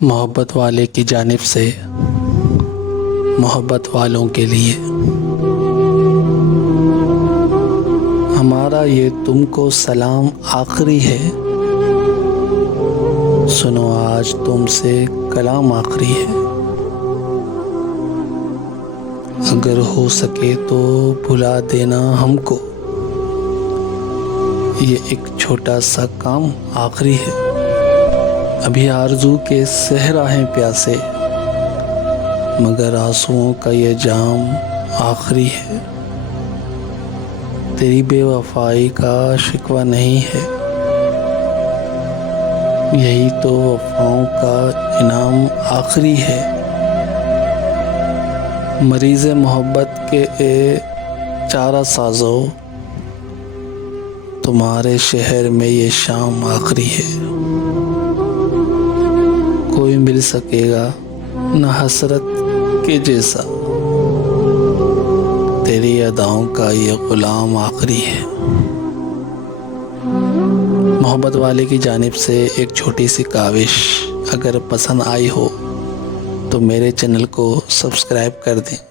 मोहब्बत वाले की जानिब से मोहब्बत वालों के लिए। हमारा ये तुमको सलाम आखिरी है, सुनो आज तुमसे कलाम आखिरी है। अगर हो सके तो भुला देना हमको, ये एक छोटा सा काम आखिरी है। अभी आरज़ू के सहरा हैं प्यासे, मगर आंसुओं का ये जाम आखिरी है। तेरी बेवफाई का शिकवा नहीं है, यही तो वफाओं का इनाम आखिरी है। मरीज़ मोहब्बत के चारा साजो, तुम्हारे शहर में ये शाम आखिरी है। कोई मिल सकेगा न हसरत के जैसा, तेरी अदाओं का ये गुलाम आखिरी है। मोहब्बत वाले की जानिब से एक छोटी सी काविश, अगर पसंद आई हो तो मेरे चैनल को सब्सक्राइब कर दें।